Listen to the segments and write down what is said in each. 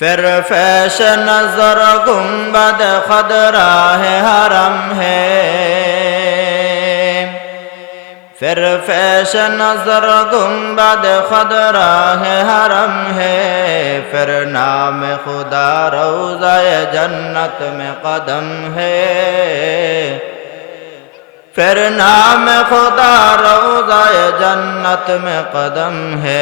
फिर फैश नजर गुम्बद खदरा है हरम है फिर फैश नजर गुम्बद खदरा है हरम है फिर नाम खुदा रोज़ाए जन्नत में कदम है फिर नाम खुदा रोज़ाए जन्नत में कदम है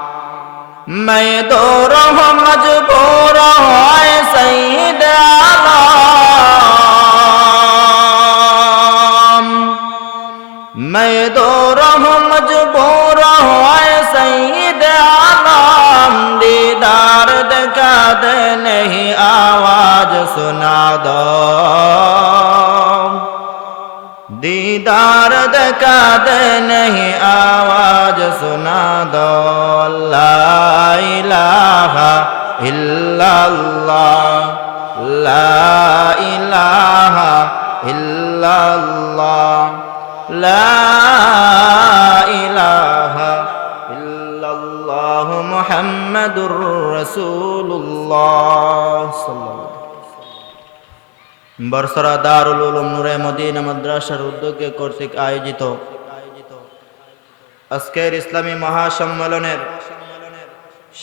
میں دو رہ مجبور ہے سید عالم میں دو رہ مجبور ہے سید عالم دیدار دکھا دے نہیں آواز سنا دو কাঁদ কাঁদ নহি আওয়াজ শোনা দোলাহা ইল্লাল্লাহ। লা ইলাহা ইল্লাল্লাহ। বরসরা দারুল উলুম নূরে মদিনা মাদ্রাসার উদ্যোগে কর্তৃক আয়োজিত আজকের ইসলামী মহাসম্মেলনের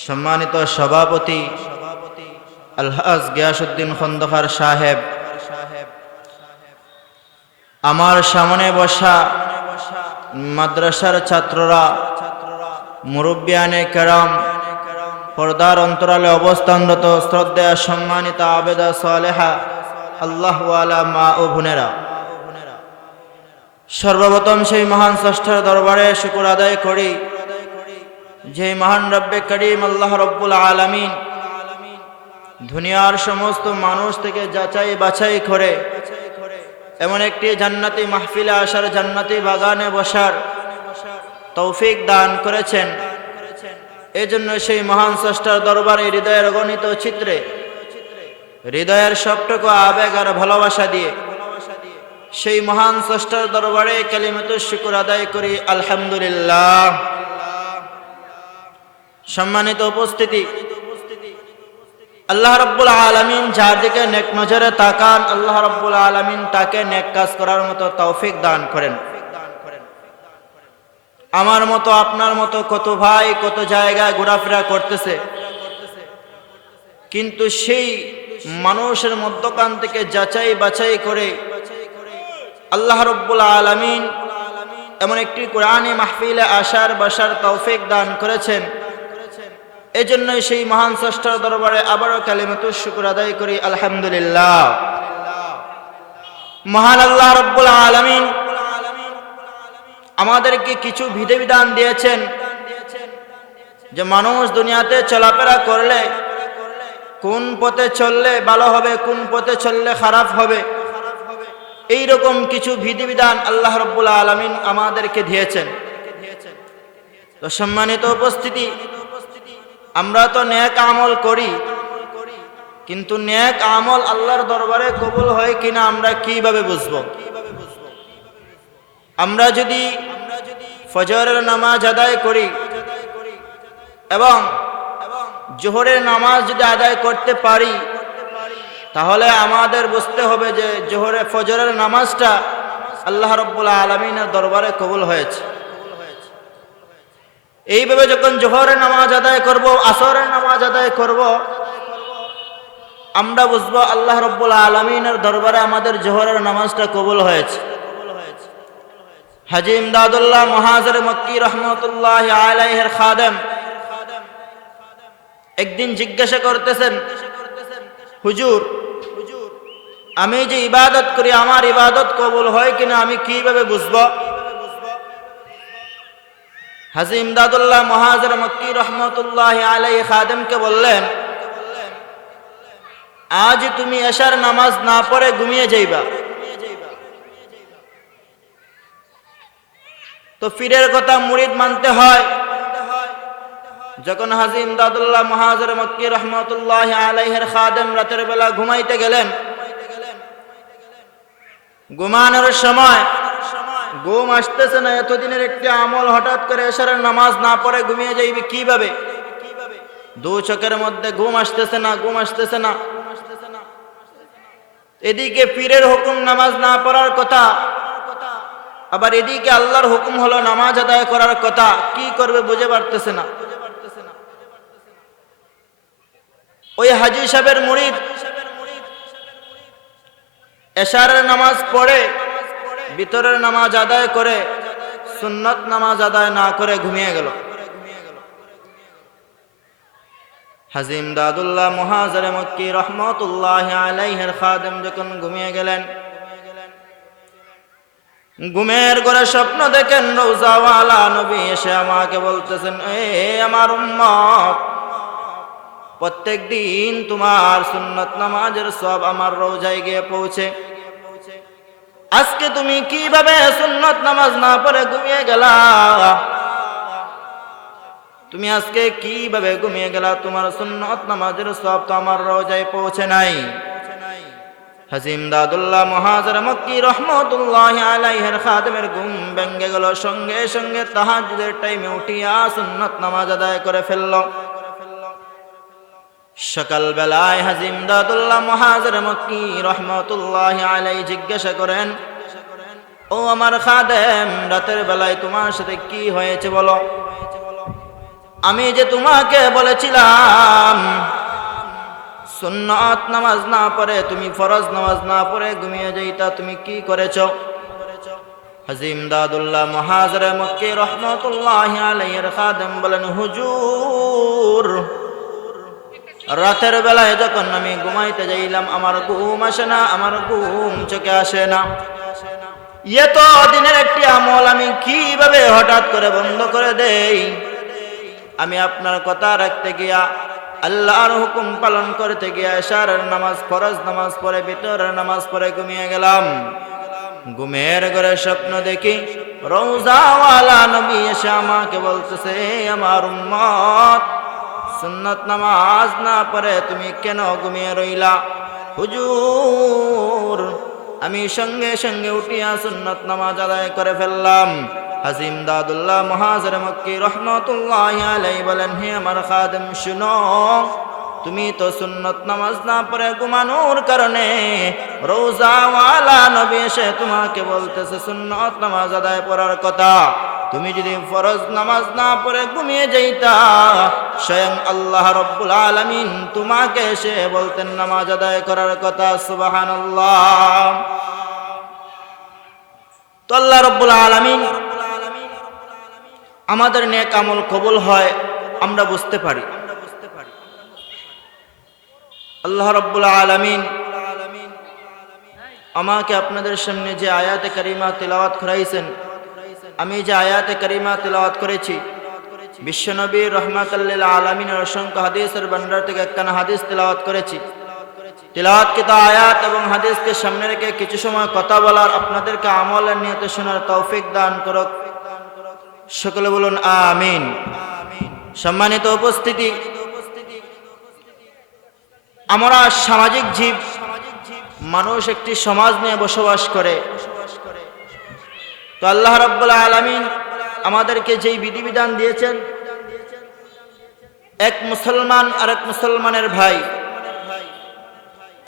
সম্মানিত সভাপতি আলহাজ গিয়াসুদ্দিন খন্দকার সাহেব। আমার সামনে বসা মাদ্রাসার ছাত্ররা, মুরব্বিয়ানে কেরাম, পর্দার অন্তরালে অবস্থানরত শ্রদ্ধা সম্মানিত আবেদা সালেহা আল্লাহওয়ালা মা ও বোনেরা। সর্বপ্রথম সেই মহান স্রষ্টার দরবারে শুকুর আদায় করি যে মহান রব্বে করিম আল্লাহ রব্বুল আলমিন দুনিয়ার সমস্ত মানুষ থেকে যাচাই বাছাই করে, এমন একটি জান্নাতি মাহফিলে আসার জান্নাতি বাগানে বসার তৌফিক দান করেছেন। এজন্য সেই মহান স্রষ্টার দরবারে হৃদয়ের অগণিত চিত্রে হৃদয়ের সবটুকু আবেগ আর ভালোবাসা দিয়ে সেই মহান স্রষ্টার দরবারে কালিমত শুকুর আদায় করি, আলহামদুলিল্লাহ। সম্মানিত উপস্থিতি, আল্লাহ রব্বুল আলমিন যার দিকে নেক নজরে তাকান, আল্লাহ রব্বুল আলমিন তাকে নেক কাজ করার মতো তৌফিক দান করেন। আমার মতো, আপনার মতো কত ভাই, কত জায়গায় ঘোরাফেরা করতেছে। কিন্তু সেই মানুষের মধ্যকান থেকে যাচাই বাছাই করে আল্লাহ রব্বুল আলমিন এমন একটি কোরআনে মাহফিলে আসার বাসার তৌফিক দান করেছেন। এই এজন্যই সেই মহান স্রষ্টার দরবারে আবারও কালিমাতুর শুকুর আদায় করি, আলহামদুলিল্লাহ। মহান আল্লাহ রব্বুল আলমিন আমাদেরকে কিছু বিধিবিধান দিয়েছেন যে মানুষ দুনিয়াতে চলাফেরা করলে কোন পথে চললে ভালো হবে, কোন পথে চললে খারাপ হবে? এই রকম কিছু বিধিবিধান আল্লাহ রব্বুল আলমিন আমাদেরকে দিয়েছেন। তো সম্মানিত উপস্থিতি, আমরা তো ন্যাক আমল করি, কিন্তু ন্যাক আমল আল্লাহর দরবারে কবুল হয় কিনা আমরা কীভাবে বুঝব? আমরা যদি ফজরের নামাজ আদায় করি এবং জোহরের নামাজ যদি আদায় করতে পারি, তাহলে আমাদের বুঝতে হবে যে জোহরে ফজরের নামাজটা আল্লাহ রব্বুল আলমিনের দরবারে কবুল হয়েছে। এইভাবে যখন জোহরের নামাজ আদায় করব, আসরের নামাজ আদায় করব, আমরা বুঝব আল্লাহ রব্বুল আলমিনের দরবারে আমাদের জোহরের নামাজটা কবুল হয়েছে। হাজি ইমদাদুল্লাহ মহাজর মক্কি রহমতুল্লাহ আলাইহের খাদেম একদিন জিজ্ঞাসা করতেছেন, হুজুর, আমি যে ইবাদত করি, আমার ইবাদত কবুল হয় কিনা আমি কীভাবে বুঝব? হাজি ইমদাদুল্লাহ মহাজর মক্কি রহমতুল্লাহ আলাই খাদেমকে বললেন, আজ তুমি এশার নামাজ না পড়ে ঘুমিয়ে যাইবা। তো ফিরের কথা মুরিদ মানতে হয় যখন হাজিম দাদুল্লাহ মহাজর মক্কি রহমতুল্লাহ আলাইহের খাদেম রাতের বেলা ঘুমাইতে গেলেন, ঘুমানোর সময় ঘুম আসতেছে না, এতদিনের একটি আমল হঠাৎ করে এশারের নামাজ না পড়ে ঘুমিয়ে যাইবে কীভাবে? দু চোখের মধ্যে ঘুম আসতেছে না, ঘুম আসতেছে না। এদিকে পীরের হুকুম নামাজ না পড়ার কথা, আবার এদিকে আল্লাহর হুকুম হলো নামাজ আদায় করার কথা, কি করবে বুঝে পারতেছে না। ওই হাজি সাহেবের মুরিদ এশারের নামাজ পড়ে, ভিতরের নামাজ আদায় করে, সুন্নত নামাজ আদায় না করে ঘুমিয়ে গেল। হাজিম দাদুল্লাহ মহাজরে মক্কি রহমতুল্লাহ আলাইহের খাদেম যখন ঘুমিয়ে গেলেন, ঘুমের স্বপ্ন দেখেন, রৌজাওয়ালা নবী এসে আমাকে বলতেছেন, এ আমার উম্মত প্রত্যেক দিন তোমার সুন্নত নামাজের সব আমার রোজায় গিয়ে পৌঁছে। আজকে তুমি কীভাবে সুন্নত নামাজ না পড়ে ঘুমিয়ে গেলা? তুমি আজকে কীভাবে ঘুমিয়ে গেলা? তোমার সুন্নত নামাজের সব তো আমার রোজায় পৌঁছে নাই। হাজিম দাদুল্লাহ মহাজর মক্কি রহমতুল্লাহ আলাইহের খাদেমের ঘুম ভেঙ্গে গেল। সঙ্গে সঙ্গে তাহাজুদের টাইমে উঠিয়া সুন্নত নামাজ আদায় করে ফেলল। সকাল বেলায় হাজিম দাদুল্লাহ মহাজর মক্কি রহমতুল্লাহ আলাই জিজ্ঞাসা করেন, ও আমার খাদেম, রাতের বেলায় তোমার সাথে কি হয়েছে বলো? আমি যে তোমাকে বলেছিলাম, সুন্নত নামাজ না পড়ে, তুমি ফরজ নামাজ না পড়ে ঘুমিয়ে যাইতা, তুমি কি করেছ? হাজিম দাদুল্লাহ মহাজর মক্কি রহমতুল্লাহ আলাইয়ের খাদেম বলেন, হুজুর রাতের বেলায় যখন আমি ঘুমাইতে যাইলাম, আমার ঘুম আসে না, আমার ঘুম চোখে আসে না। এত দিনের একটি আমল আমি কীভাবে হঠাৎ করে বন্ধ করে দেই? আমি আপনার কথা রাখতে গিয়া, আল্লাহর হুকুম পালন করতে গিয়া এশারের নামাজ, ফরজ নামাজ পড়ে, ভিতরের নামাজ পড়ে ঘুমিয়ে গেলাম। ঘুমের ঘরে স্বপ্ন দেখি রৌজাওয়ালা নবী এসে আমাকে বলতেছে আমার উম্মত সুন্নত নামাজ না পড়ে তুমি কেন ঘুমিয়ে রইলা? হুজুর, আমি সঙ্গে সঙ্গে উঠিয়া সুন্নত নামাজ আদায় করে ফেললাম। হাজিম দাদুল্লাহ মহাজর মক্কি রহমতুল্লাহ আলাই বলেন, হে আমার খাদেম, শুনো, তুমি তো সুন্নত নামাজ না পড়ে ঘুমানোর কারণে রোজাওয়ালা নবী এসে তোমাকে বলতেছে, সুন্নত নামাজ আদায় পড়ার কথা। তুমি যদি ফরজ নামাজ না পড়ে ঘুমিয়ে যাইতা, স্বয়ং আল্লাহ রব্বুল আলমিন তোমাকে এসে বলতেন, নামাজ আদায় করার কথা সুবাহান তো আল্লাহ রব্বুল আলমিন আমাদের নেক আমল কবুল হয়, আমরা বুঝতে পারি। আল্লাহ রব্বুল আলমিন আমাকে আপনাদের সামনে যে আয়াতে করিমা তেলাওয়াত করাইছেন আমি যে আয়াতে করিমা তেলাওয়াত করেছি, বিশ্বনবী রহমাতাল্লিল আলমিনের অসংখ্য হাদিসের ভান্ডার থেকে একখানা হাদিস তেলাওয়াত করেছি। তেলাওয়াত কিতা আয়াত এবং হাদিসকে সামনে রেখে কিছু সময় কথা বলার আপনাদেরকে আমলের নিয়ত শোনার তৌফিক দান করক। সকলে বলুন আমিন। সম্মানিত উপস্থিতি, আমরা সামাজিক জীব, মানুষ একটি সমাজ নিয়ে বসবাস করে। তো আল্লাহ রব্বুল্লাহ আলমিন আমাদেরকে যেই বিধিবিধান দিয়েছেন, এক মুসলমান আর এক মুসলমানের ভাই,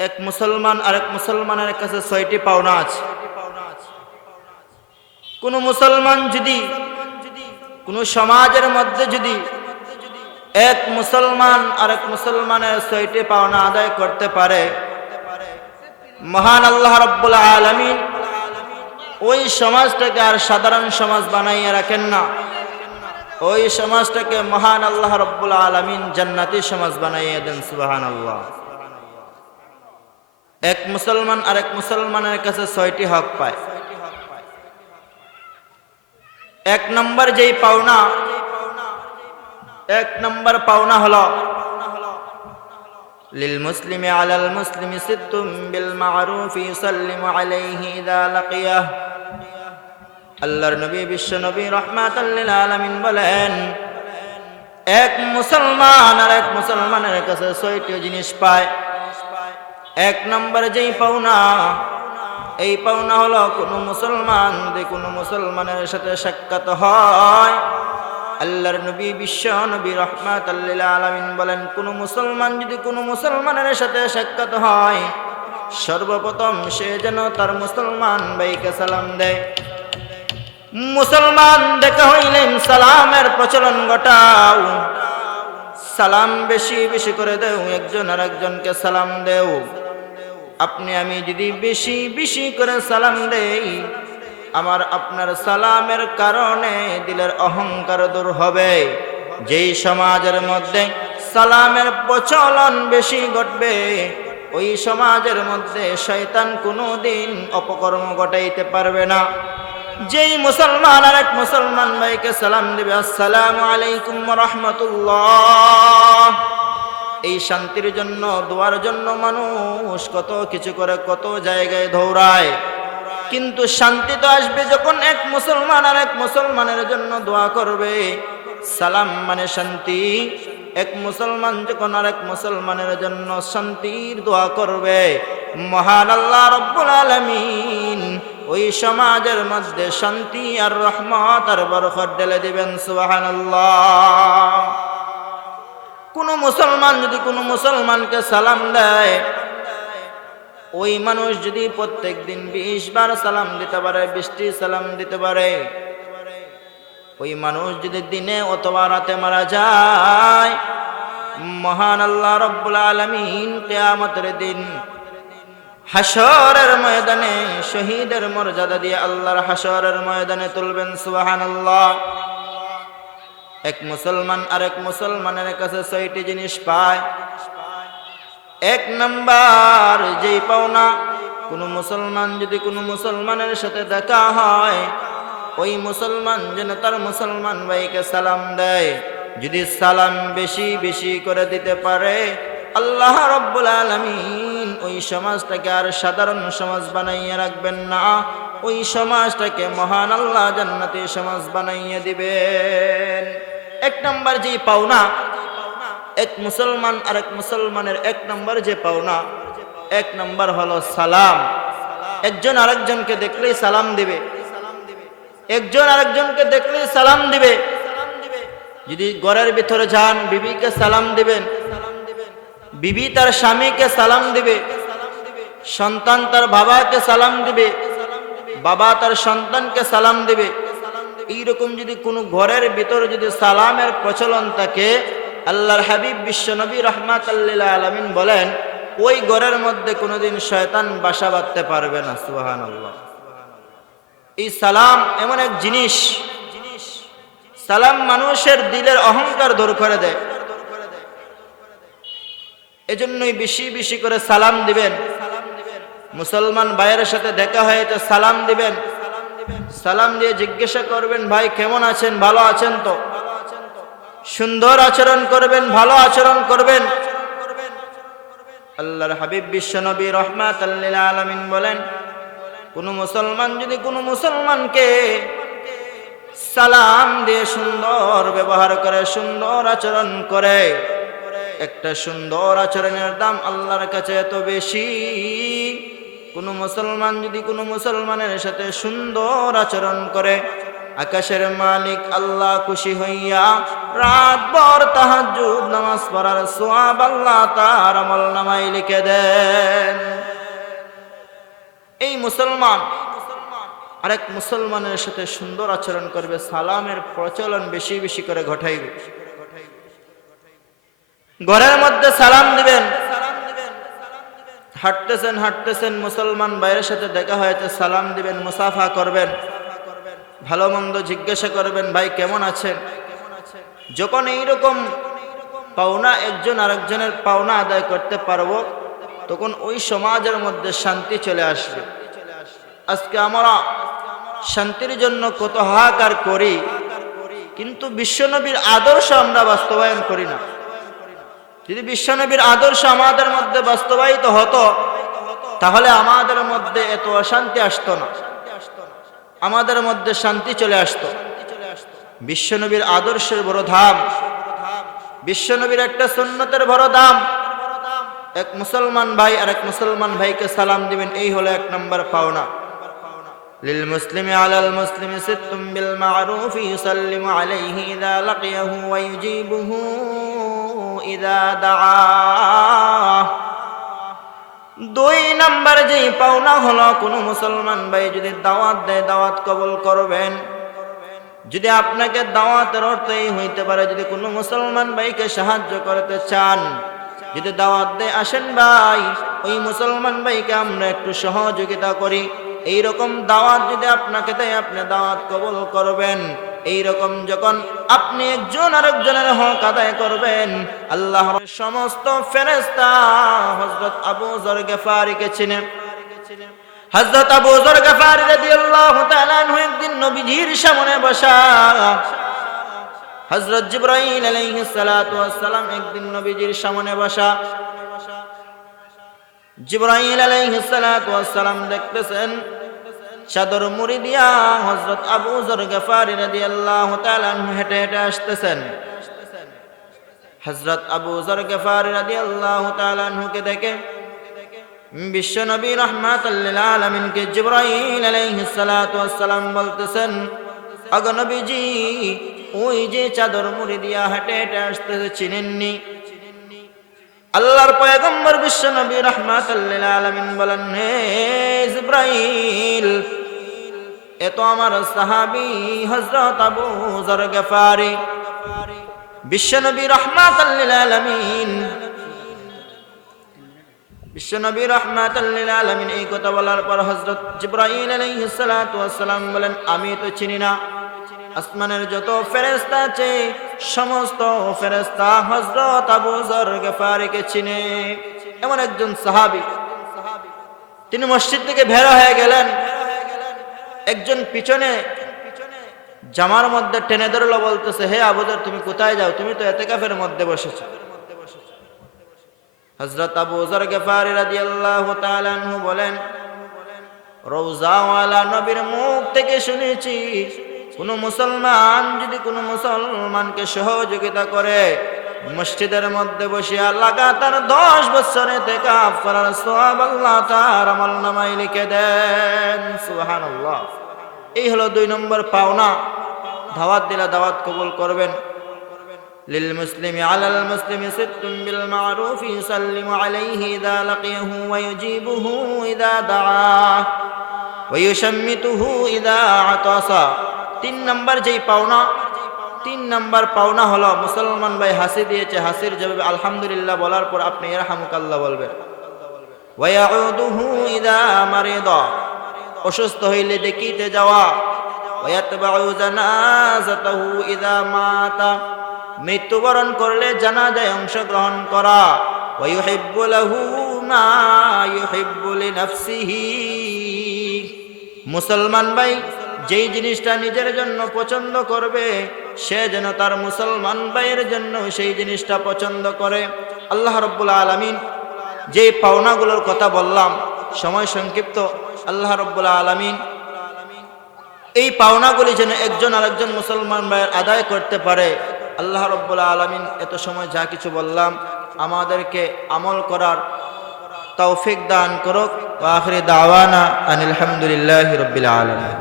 এক মুসলমান আর এক মুসলমানের কাছে ছয়টি পাওনা আছে। কোন মুসলমান যদি, কোন সমাজের মধ্যে যদি এক মুসলমান আর এক মুসলমানের ছয়টি পাওনা আদায় করতে পারে, মহান আল্লাহ রব্বুল আলমিন ওই সমাজটাকে আর সাধারণ সমাজ বানাইয়া রাখেন না ওই সমাজটাকে মহান আল্লাহ রব্বুল আলমিন জান্নাতি সমাজ বানাইয়া দেন সুবাহান আল্লাহ এক মুসলমান আর এক মুসলমানের কাছে ছয়টি হক পায় এক নম্বর যেই পাওনা এক নম্বর পাওনা হলো للمسلم على المسلم ست بالمعروف يسلم عليه إذا لقيه আল্লাহর নবী, বিশ্ব নবী রহমাতাল্লিল আলামিন বলেন, এক মুসলমান আর এক মুসলমানের কাছে ছয়টি জিনিস পায়। এক নম্বর যেই পাওনা, এই পাওনা হলো কোনো মুসলমান যদি কোনো মুসলমানের সাথে সাক্ষাৎ হয়, আল্লাহর নবী, বিশ্ব নবী রহমাত আলামিন বলেন, কোনো মুসলমান যদি কোনো মুসলমানের সাথে সাক্ষাৎ হয়, সর্বপ্রথম সে যেন তার মুসলমান ভাইকে সালাম দেয়। মুসলমান দেখা হইলেন সালামের প্রচলন ঘটাও। সালাম বেশি বেশি করে দেও, একজন আর একজনকে সালাম দেও। আপনি আমি যদি বেশি বেশি করে সালাম দেই, আমার আপনার সালামের কারণে দিলের অহংকার দূর হবে। যেই সমাজের মধ্যে সালামের প্রচলন বেশি ঘটবে, ওই সমাজের মধ্যে শয়তান কোনো দিন অপকর্ম ঘটাইতে পারবে না। যেই মুসলমান আর এক মুসলমান ভাইকে সালাম দিবে, আসসালামু আলাইকুম রহমতুল্লাহ। এই শান্তির জন্য, দোয়ার জন্য মানুষ কত কিছু করে, কত জায়গায় দৌড়ায়। কিন্তু শান্তি তো আসবে যখন এক মুসলমান আর এক মুসলমানের জন্য দোয়া করবে। সালাম মানে শান্তি। এক মুসলমান যখন আর এক মুসলমানের জন্য শান্তির দোয়া করবে মহান আল্লাহ রব্বুল আলমিন ওই সমাজের মধ্যে শান্তি আর রহমত আর বরকত ঢেলে দিবেন সুবাহান কোন মুসলমান যদি কোনো মুসলমানকে সালাম দেয়, ওই মানুষ যদি প্রত্যেক দিন বিশ বার সালাম দিতে পারে, বৃষ্টি সালাম দিতে পারে, ওই মানুষ যদি দিনে অথবা রাতে মারা যায়, মহান আল্লাহ রব্বুল আলমিন কেয়ামতের দিন হাসরের ময়দানে শহীদের মর্যাদা দিয়ে আল্লাহর হাসরের ময়দানে তুলবেন সুবাহান আল্লাহ এক মুসলমান আরেক মুসলমানের কাছে ছয়টি জিনিস পায়। এক নাম্বার, যেই পাওনা, কোনো মুসলমান যদি কোনো মুসলমানের সাথে দেখা হয়, ওই মুসলমান যেন তার মুসলমান ভাইকে সালাম দেয়। যদি সালাম বেশি বেশি করে দিতে পারে আল্লাহ রব্বুল আলমিন ওই সমাজটাকে আর সাধারণ সমাজ বানাইয়া রাখবেন না। ওই সমাজটাকে মহান আল্লাহ জান্নাতি সমাজ বানাইয়া দিবেন। এক নম্বর যে পাওনা, এক মুসলমান আর এক মুসলমানের এক নম্বর যে পাওনা, এক নম্বর হলো সালাম। একজন আরেকজনকে দেখলেই সালাম দিবে। একজন আরেকজনকে দেখলেই সালাম দিবে। যদি ঘরের ভিতরে যান, বিবিকে সালাম দিবেন। বিবি তার স্বামীকে সালাম দিবে, সন্তান তার বাবাকে সালাম দিবে, বাবা তার সন্তানকে সালাম দিবে। এইরকম যদি কোনো ঘরের ভিতরে যদি সালামের প্রচলন থাকে, আল্লাহর হাবিব বিশ্বনবী রহমাত আল্লিল আলমিন বলেন, ওই ঘরের মধ্যে কোনোদিন শয়তান বাসা বাঁধতে পারবে না সুবাহান আল্লাহ এই সালাম এমন এক জিনিস, সালাম মানুষের দিলের অহংকার দূর করে দেয়। এজন্যই বেশি বেশি করে সালাম দিবেন। মুসলমান ভাইয়ের সাথে দেখা হয়েছে সালাম দিবেন। সালাম দিয়ে জিজ্ঞাসা করবেন, ভাই, কেমন আছেন? ভালো আছেন তো? সুন্দর আচরণ করবেন, ভালো আচরণ করবেন। আল্লাহর হাবিব বিশ্বনবী রহমাত আলমিন বলেন, কোন মুসলমান যদি কোনো মুসলমানকে সালাম দিয়ে সুন্দর ব্যবহার করে, সুন্দর আচরণ করে একটা সুন্দর আচরণের দাম আল্লাহর কাছে এত বেশি। কোন মুসলমান যদি কোনো মুসলমানের সাথে সুন্দর আচরণ করে, আকাশের মালিক আল্লাহ খুশি হইয়া রাত ভর তাহাজুদ নামাজ পড়ার সোয়াব আল্লাহ তার আমল নামাই লিখে দেন। এই মুসলমান আরেক মুসলমানের সাথে সুন্দর আচরণ করবে, সালামের প্রচলন বেশি বেশি করে ঘটাইবে। ঘরের মধ্যে সালাম দিবেন। হাঁটতেছেন হাঁটতেছেন, মুসলমান বাইরের সাথে দেখা হয়েছে, সালাম দিবেন, মুসাফা করবেন। ভালো মন্দ জিজ্ঞাসা করবেন, ভাই, কেমন আছেন? যখন এইরকম পাওনা একজন আরেকজনের পাওনা আদায় করতে পারব, তখন ওই সমাজের মধ্যে শান্তি চলে আসবে। আজকে আমরা শান্তির জন্য কত হাহাকার করি, কিন্তু বিশ্বনবীর আদর্শ আমরা বাস্তবায়ন করি না। যদি বিশ্বনবীর আদর্শ আমাদের মধ্যে বাস্তবায়িত হতো, তাহলে আমাদের মধ্যে এত অশান্তি আসতো না। আমাদের মধ্যে শান্তি চলে আসতো। বিশ্বনবীর আদর্শের বড় ধাম, বিশ্বনবীর একটা সুন্নতের বড় দাম এক মুসলমান ভাই আর এক মুসলমান ভাইকে সালাম দিবেন, এই হলো এক নম্বর পাওনা। للمسلم على المسلم ست بالمعروف يسلم عليه إذا لقيه ويجيبه إذا دعاه দুই নাম্বার যেই পাওনা হলো কোনো মুসলমান ভাই যদি দাওয়াত দেয় দাওয়াত কবুল করবেন যদি আপনাকে দাওয়াতের অর্থ এই হইতে পারে যদি কোনো মুসলমান ভাইকে সাহায্য করতে চান যদি দাওয়াত দেয় আসেন ভাই ওই মুসলমান ভাইকে আমরা একটু সহযোগিতা করি এই রকম দাওয়াত যদি আপনাকে দেয়, আপনি দাওয়াত কবল করবেন। এই রকম যখন আপনি একজন আরেকজনের হক আদায় করবেন, আল্লাহর সমস্ত ফেরেস্তা হজরত আবু জর গেফারিকে চিনে। হযরত আবু যর গফারি রাদিয়াল্লাহু তাআলা একদিন নবীজির সামনে বসা। হযরত জিবরাইল আলাইহিস সালাতু ওয়াস সালাম একদিন নবীজির সামনে বসা। জিবরাইল আলাইহিস সালাতু ওয়াস দেখতেছেন চাদর মুড়ি দিয়া হযরত আবু যর গফারি রাদিয়াল্লাহু তাআলা হেঁটে হেঁটে আসতেছেন। হযরত আবু যর গফারি রাদিয়াল্লাহু তাআলা আনহুকে দেখে, বিশ্ব নবী রহমাতাল্লিল আলমিনকে জিব্রাইল আলাইহিস সালাতু ওয়াসসালাম বলতেছেন আগ নবীজি, ওই যে চাদর মুড়ি দিয়া হেঁটে হেঁটে আসতেছে চিনেননি? আল্লাহর পয়গম্বর বিশ্ব নবী রহমাতাল্লিল আলমিন বলেন, হে জিব্রাইল, এ তো আমার সাহাবী হযরত আবু যর গফারি। বিশ্ব নবী রহমাতাল্লিল আলমিন বিশ্বনবী রহমাতাল্লিল আলামিন এই কথা বলার পর হযরত জিবরাইল আলাইহিস সালাতু ওয়াস সালাম বলেন, আমি তো চিনি না। আসমানের যত ফেরেস্তা আছে, সমস্ত ফেরেস্তা হজরত আবু যর গফারিকে চিনে। এমন একজন সাহাবি, তিনি মসজিদ থেকে বের হয়ে গেলেন। একজন পিছনে জামার মধ্যে টেনে ধরলো, বলতেছে, হে আবুদর তুমি কোথায় যাও? তুমি তো এতেকাফের মধ্যে বসেছো। হজরত আবু জর গেফারি তাআলা আনহু বলেন রওজাওয়ালা নবীর মুখ থেকে শুনেছি কোন মুসলমান যদি কোন মুসলমানকে সহযোগিতা করে মসজিদের মধ্যে বসিয়া লাগাতার দশ বছরে থেকে করার সওয়াব আল্লাহ তার আমল নামাই লিখে দেন সুবহানাল্লাহ এই হলো দুই নম্বর পাওনা দাওয়াত দিলা দাওয়াত কবুল করবেন للمسلم على المسلم ست بالمعروف يسلم عليه إذا لقيه ويجيبه إذا دعاه ويشمته إذا عطس তিন নম্বর যেই পাওনা, তিন নম্বর পাওনা হলো, মুসলমান ভাই হাসি দিয়েছে, হাসির জবাবে আলহামদুলিল্লাহ বলার পর আপনি ইরহামুকাল্লাহ বলবেন। অসুস্থ হইলে দেখিতে যাওয়া। মৃত্যুবরণ করলে জানা জানাজায় অংশগ্রহণ করা। মুসলমান ভাই যেই জিনিসটা নিজের জন্য পছন্দ করবে, সে যেন তার মুসলমান ভাইয়ের জন্য সেই জিনিসটা পছন্দ করে। আল্লাহ রব্বুল আলমিন যেই পাওনাগুলোর কথা বললাম, সময় সংক্ষিপ্ত, আল্লাহ রব্বুল আলমিন এই পাওনাগুলি যেন একজন আরেকজন মুসলমান ভাইয়ের আদায় করতে পারে। আল্লাহ রব্বুল আলমিন এত সময় যা কিছু বললাম, আমাদেরকে আমল করার তৌফিক দান করুক। আখরি দাওয়ানা আনিল হামদুলিল্লাহ রব্বিল আলমিন।